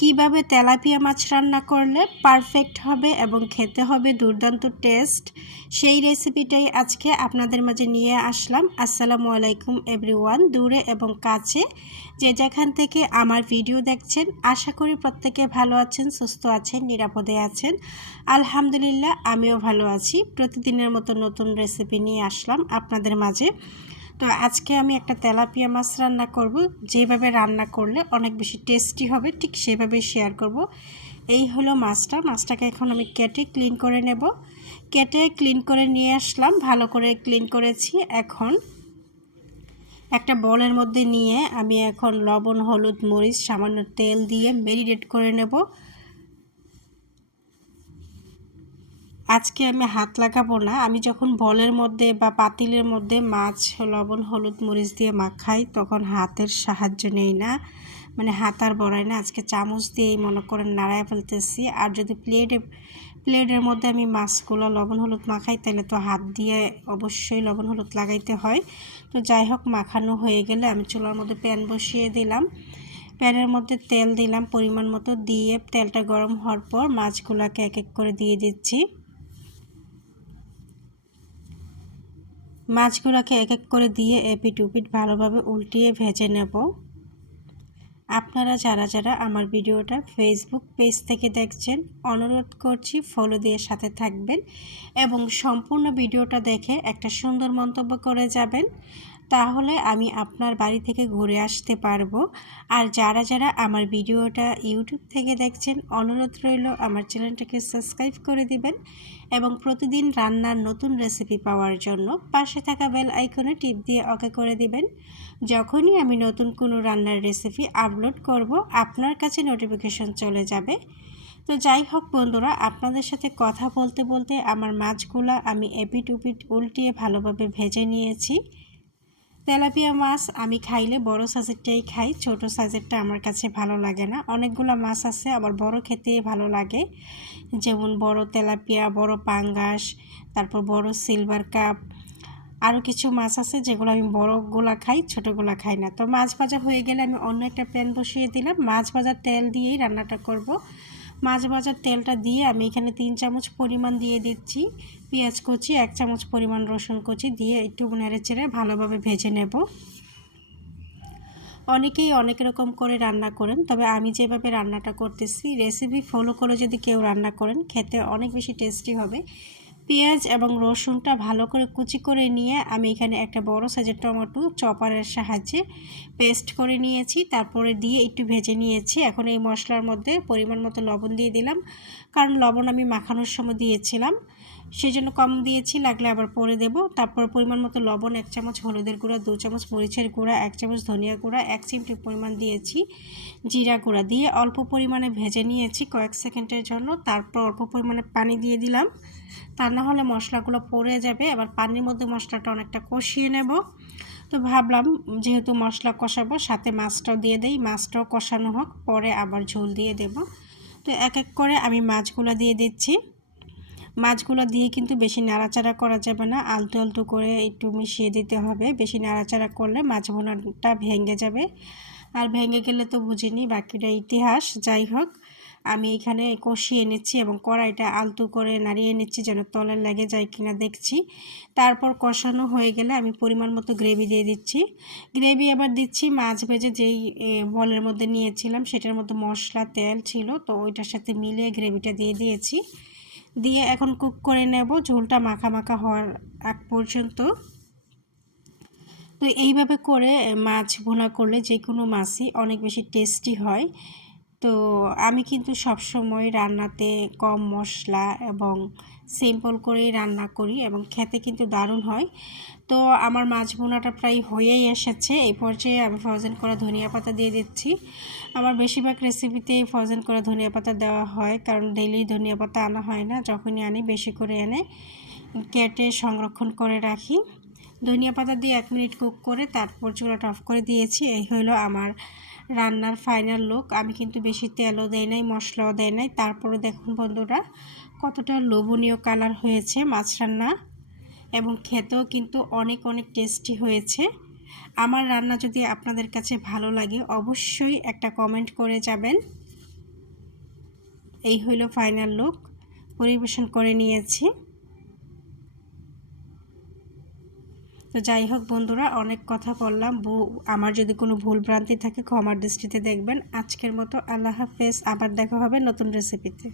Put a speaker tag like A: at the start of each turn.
A: কীভাবে তেলাপিয়া মাছ রান্না করলে পারফেক্ট হবে এবং খেতে হবে দুর্দান্ত টেস্ট সেই রেসিপিটাই আজকে আপনাদের মাঝে নিয়ে আসলাম। আসসালামু আলাইকুম এভরিওয়ান দূরে এবং কাছে। যে যেখান থেকে আমার ভিডিও দেখছেন, আশা করি প্রত্যেকে ভালো আছেন, সুস্থ আছেন, নিরাপদে আছেন। আলহামদুলিল্লাহ, আমিও ভালো আছি। প্রতিদিনের মতো নতুন রেসিপি নিয়ে আসলাম আপনাদের মাঝে। তো আজকে আমি একটা তেলাপিয়া মাছ রান্না করব। যেভাবে রান্না করলে অনেক বেশি টেস্টি হবে, ঠিক সেভাবে শেয়ার করব। এই হলো মাছটা। মাছটাকে এখন আমি কেটে ক্লিন করে নেব। কেটে ক্লিন করে নিয়ে আসলাম। ভালো করে ক্লিন করেছি। এখন একটা বলের মধ্যে নিয়ে আমি এখন লবণ, হলুদ, মরিচ, সামান্য তেল দিয়ে মেরিনেট করে নেব। আজকে আমি হাত লাগাবো না। আমি যখন বলের মধ্যে বা পাতিলের মধ্যে মাছ, লবণ, হলুদ, মরিচ দিয়ে মাখাই তখন হাতের সাহায্য নেই না। মানে হাত আর বড়াই না। আজকে চামচ দিয়েই মনে করেন নাড়ায় ফেলতেছি। আর যদি প্লেটে প্লেটের মধ্যে আমি মাছগুলো, লবণ, হলুদ মাখাই, তাহলে তো হাত দিয়ে অবশ্যই লবণ, হলুদ লাগাইতে হয়। তো যাই হোক, মাখানো হয়ে গেলে আমি চুলার মধ্যে প্যান বসিয়ে দিলাম। প্যানের মধ্যে তেল দিলাম পরিমাণ মতো। দিয়ে তেলটা গরম হওয়ার পর মাছগুলোকে এক এক করে দিয়ে দিচ্ছি। মাছগুলোকে এক এক করে দিয়ে এপিট উপিট ভালোভাবে উল্টিয়ে ভেজে নেব। আপনারা যারা যারা আমার ভিডিওটা ফেসবুক পেজ থেকে দেখছেন, অনুরোধ করছি ফলো দিয়ে সাথে থাকবেন এবং সম্পূর্ণ ভিডিওটা দেখে একটা সুন্দর মন্তব্য করে যাবেন। তাহলে আমি আপনার বাড়ি থেকে ঘুরে আসতে পারব। আর যারা যারা আমার ভিডিওটা ইউটিউব থেকে দেখছেন, অনুরোধ রইল আমার চ্যানেলটাকে সাবস্ক্রাইব করে দিবেন এবং প্রতিদিন রান্নার নতুন রেসিপি পাওয়ার জন্য পাশে থাকা বেল আইকনে টিপ দিয়ে ওকে করে দিবেন। যখনই আমি নতুন কোনো রান্নার রেসিপি আপলোড করব, আপনার কাছে নোটিফিকেশন চলে যাবে। তো যাই হোক বন্ধুরা, আপনাদের সাথে কথা বলতে বলতে আমার মাছগুলো আমি এপিট উপিট উল্টিয়ে ভালোভাবে ভেজে নিয়েছি। তেলাপিয়া মাছ আমি খাইলে বড় সাইজেরটাই খাই, ছোট সাইজেরটা আমার কাছে ভালো লাগে না। অনেকগুলো মাছ আছে, আবার বড় খেতে ভালো লাগে। যেমন বড় তেলাপিয়া, বড় পাঙ্গাস, তারপর বড় সিলভার কাপ আরও কিছু মাছ আছে যেগুলো আমি বড়গুলা খাই ছোটোগুলা খাই না। তো মাছ ভাজা হয়ে গেলে আমি অন্য একটা প্যান বসিয়ে দিলাম। মাছ ভাজার তেল দিয়েই রান্নাটা করব। মাছ ভাজার তেলটা দিয়ে আমি এখানে তিন চামচ পরিমাণ দিয়ে দিচ্ছি পেঁয়াজ কুচি, এক চামচ পরিমাণ রসুন কুচি দিয়ে একটু নেড়ে চেড়ে ভালোভাবে ভেজে নেব। অনেকেই অনেক রকম করে রান্না করেন, তবে আমি যেভাবে রান্নাটা করতেছি রেসিপি ফলো করে যদি কেউ রান্না করেন, খেতে অনেক বেশি টেস্টি হবে। পেঁয়াজ এবং রসুনটা ভালো করে কুচি করে নিয়ে আমি এখানে একটা বড় সাইজের টমেটো চপারের সাহায্যে পেস্ট করে নিয়েছি। তারপরে দিয়ে একটু ভেজে নিয়েছি। এখন এই মশলার মধ্যে পরিমাণ মতো লবণ দিয়ে দিলাম। কারণ লবণ আমি মাখানোর সময় দিয়েছিলাম। সেই জন্য কম দিয়েছি, লাগলে আবার পরে দেব। তারপর পরিমাণ মতো লবণ, এক চামচ হলুদের গুঁড়া, দু চামচ মরিচের গুঁড়া, এক চামচ ধনিয়া গুঁড়া, এক চিমটি পরিমাণ দিয়েছি জিরা গুঁড়া দিয়ে। অল্প পরিমাণে ভেজে নিয়েছি কয়েক সেকেন্ডের জন্য। তারপর অল্প পরিমাণে পানি দিয়ে দিলাম। তা না হলে মশলাগুলো পড়ে যাবে। আবার পানির মধ্যে মশলাটা অনেকটা কষিয়ে নেব। তো ভাবলাম যেহেতু মশলা কষাবো, সাথে মাছটাও দিয়ে দেই। মাছটাও কষানো হোক, পরে আবার ঝোল দিয়ে দেব। তো এক এক করে আমি মাছগুলো দিয়ে দিচ্ছি। মাছগুলো দিয়ে কিন্তু বেশি নাড়াচাড়া করা যাবে না। আলতু আলতু করে একটু মিশিয়ে দিতে হবে। বেশি নাড়াচাড়া করলে মাছ বোনাটা ভেঙে যাবে। আর ভেঙে গেলে তো বুঝিনি, বাকিটা ইতিহাস। যাই হোক, আমি এখানে কষিয়ে নিচ্ছি এবং কড়াইটা আলতু করে নাড়িয়ে নিচ্ছি যেন তলে লেগে যায় কিনা দেখছি। তারপর কষানো হয়ে গেলে আমি পরিমাণ মতো গ্রেভি দিয়ে দিচ্ছি। গ্রেভি আবার দিচ্ছি মাছ ভেজে যেই বলের মধ্যে নিয়েছিলাম, সেটার মধ্যে মশলা, তেল ছিল, তো ওইটার সাথে মিলিয়ে গ্রেভিটা দিয়ে দিয়েছি। দিয়ে এখন কুক করে নেব। ঝোলটা মাখা মাখা হওয়ার আগ পর্যন্ত। তো এইভাবে করে মাছ ভোনা করলে যে কোনো মাছই অনেক বেশি টেস্টি হয়। তো আমি কিন্তু সবসময় রান্নাতে কম মশলা এবং সিম্পল করেই রান্না করি এবং খেতে কিন্তু দারুণ হয়। তো আমার মাছ বোনাটা প্রায় হয়েই এসেছে। এই পর্যায়ে আমি ফ্রোজেন করা ধনিয়া পাতা দিয়ে দিচ্ছি। আমার বেশিরভাগ রেসিপিতে ফ্রোজেন করা ধনিয়া পাতা দেওয়া হয় কারণ ডেলি ধনিয়া পাতা আনা হয় না। যখনই আনি বেশি করে এনে কেটে সংরক্ষণ করে রাখি। ধনিয়া পাতা দিয়ে এক মিনিট কুক করে তারপর চুলাটা অফ করে দিয়েছি। এই হলো আমার রান্নার ফাইনাল লুক আমি কিন্তু বেশি তেলও দেয় নাই, মশলাও দেয় নাই। তারপরে দেখুন বন্ধুরা, কতটা লোভনীয় কালার হয়েছে মাছ রান্না, এবং খেতেও কিন্তু অনেক অনেক টেস্টি হয়েছে। আমার রান্না যদি আপনাদের কাছে ভালো লাগে, অবশ্যই একটা কমেন্ট করে যাবেন। এই হইল ফাইনাল লুক পরিবেশন করে নিয়েছি। তো যাই হোক বন্ধুরা, অনেক কথা বললাম। বউ, আমার যদি কোনো ভুল ভ্রান্তি থাকে ক্ষমার দৃষ্টিতে দেখবেন। আজকের মতো আল্লাহ হাফেজ। আবার দেখা হবে নতুন রেসিপিতে